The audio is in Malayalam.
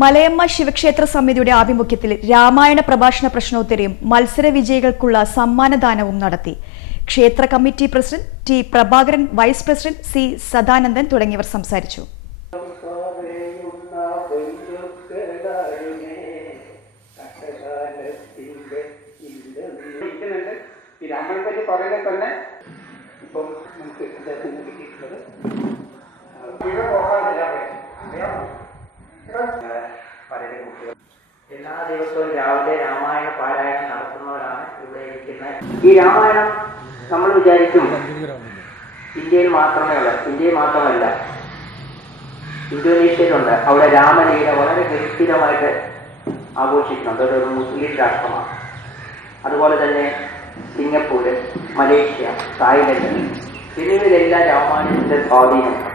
മലയമ്മ ശിവക്ഷേത്ര സമിതിയുടെ ആഭിമുഖ്യത്തിൽ രാമായണ പ്രഭാഷണ പ്രശ്നോത്തരയും മത്സര വിജയികൾക്കുള്ള സമ്മാനദാനവും നടത്തി. ക്ഷേത്ര committee president T Prabhakaran vice president C Sadanandan തുടങ്ങിയവർ സംസാരിച്ചു. തന്നെ ഇപ്പം നമുക്ക് കുട്ടികൾ എല്ലാ ദിവസവും രാവിലെ രാമായണ പാരായണം നടത്തുന്നവരാണ് ഇവിടെ ഇരിക്കുന്നത്. ഈ രാമായണം നമ്മൾ വിചാരിക്കും ഇന്ത്യയിൽ മാത്രമേ ഉള്ളൂ. ഇന്ത്യയിൽ മാത്രമല്ല. ഇന്തോനേഷ്യയിലുണ്ട്. അവിടെ രാമലീല വളരെ ഗംഭീരമായിട്ട് ആഘോഷിക്കുന്നുണ്ട്. അതൊരു മുസ്ലിം രാഷ്ട്രമാണ്. അതുപോലെ തന്നെ സിംഗപ്പൂര് മലേഷ്യ തായ്ലൻഡ് എന്നിവയിലെല്ലാം രാമായണത്തിന്റെ സ്വാധീനം.